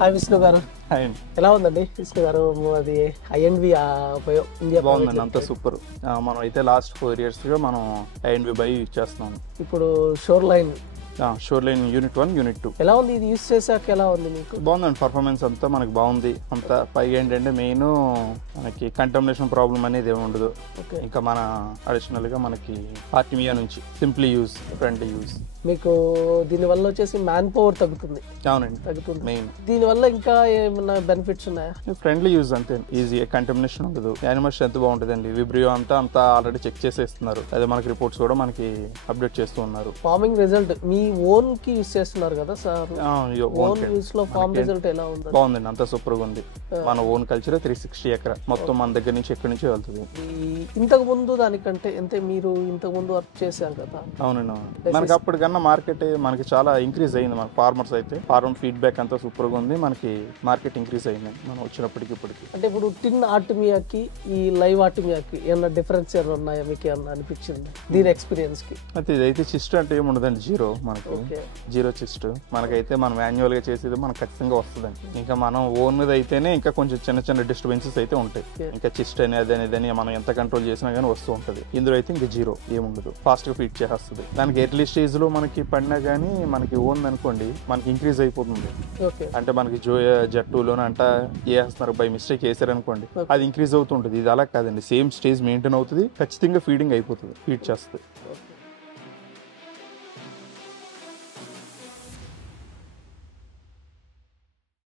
Hi Vishnu గారు, hi అండి. ఎలా ఉందండి విష్ణు గారు? అది ఐఎన్వి ఇండియా బాగుందండి, అంతా సూపర్. మనం అయితే లాస్ట్ 4 years గా మనం ఐఎన్వి బై యూజ్ చేస్తున్నాం. ఇప్పుడు షోర్ లైన్ షోర్ లైన్ యూనిట్ 1, యూనిట్ 2 ఎలా ఉంది? ఇది యూస్ చేశాక ఎలా ఉంది మీకు? బాగుందండి, పర్ఫార్మెన్స్ అంతా మనకి బాగుంది. అంతా పైగా ఏంటంటే మెయిన్ మనకి కంటామినేషన్ ప్రాబ్లం అనేది ఏమి ఉండదు. ఓకే, ఇంకా మన అడిషనల్ గా మనకి ఆర్టిమియా నుంచి సింప్లీ యూజ్, ఫ్రెండ్లీ యూజ్. మీకు దీనివల్ల వచ్చేసి మ్యాన్ పవర్ తగ్గుతుంది. అవునండి, తగ్గుతుంది. మెయిన్ దీనివల్ల ఇంకా ఏమన్నా బెనిఫిట్స్ ఉన్నాయా? ఫ్రెండ్లీ యూజ్ అంతే, ఈజీ, కంటామినేషన్ ఉండదు. యానిమల్ స్ట్రెంత్ బాగుంటుందండి. విబ్రియో అంతా ఆల్రెడీ చెక్ చేసేస్తున్నారు. అదే మనకి రిపోర్ట్స్ కూడా మనకి అప్డేట్ చేస్తూ ఉన్నారు. ఫార్మింగ్ రిజల్ట్ మీ ఓన్ కి యూస్ చేస్తున్నారు కదా సార్? ఓన్ యూస్ లో ఫార్మ్ రిజల్ట్ ఎలా ఉంది? బాగుందండి, అంతా సూపర్ గా ఉంది. మన ఓన్ కల్చర్ 360 ఎకరా మొత్తం మన దగ్గర నుంచి ఎక్కడి నుంచి వెళ్తుంది. ఇంతకు ముందు దానికంటే అంటే మీరు ఇంతకు ముందు వర్క్ చేశారు కదా? అవునండి, అవును. మనకి అప్పటికన్నా మార్కెట్ మనకి చాలా ఇంక్రీజ్ అయింది. మన ఫార్మర్స్ అయితే ఫార్మర్ ఫీడ్బ్యాక్ అంతా సూపర్ గా ఉంది. మనకి మార్కెట్ ఇంక్రీజ్ అయింది మనం వచ్చినప్పటికి ఇప్పటికి. అంటే ఇప్పుడు టిన్ ఆర్టిమియాకి ఈ లైవ్ ఆర్టిమియాకి ఏమన్నా డిఫరెన్స్ ఏమైనా ఉన్నాయా? మీకు ఏమన్నా అనిపించింది దీని ఎక్స్పీరియన్స్ కి? అయితే ఇదైతే చిస్ట్ అంటే ఏమి ఉండదండి, జీరో. మనకి జీరో చిస్ట్. మనకైతే మనం మాన్యువల్ గా చేసేది మనకు ఖచ్చితంగా వస్తుందండి. ఇంకా మనం ఓన్ మీద అయితేనే ఇంకా కొంచెం చిన్న చిన్న డిస్టర్బెన్సెస్ అయితే ఉంటాయి. ఇంకా చిస్ట్ అనేది అనేది మనం ఎంత కంట్రోల్ చేసినా కానీ వస్తూ ఉంటుంది. ఇందులో అయితే ఇంకా జీరో ఏముండదు, ఫాస్ట్ గా ఫీడ్ చేస్తుంది. దానికి ఎర్లీ స్టేజ్ లో మనకి పడినా కానీ మనకి ఓన్ అనుకోండి మనకి ఇంక్రీజ్ అయిపోతుంది. అంటే మనకి జట్టులోనే అంట వేస్తున్నారు, బై మిస్టేక్ వేసారనుకోండి అది ఇంక్రీజ్ అవుతుంటుంది. ఇది అలా కాదండి, సేమ్ స్టేజ్ మెయింటైన్ అవుతుంది, ఖచ్చితంగా ఫీడింగ్ అయిపోతుంది, ఫీడ్ చేస్తుంది.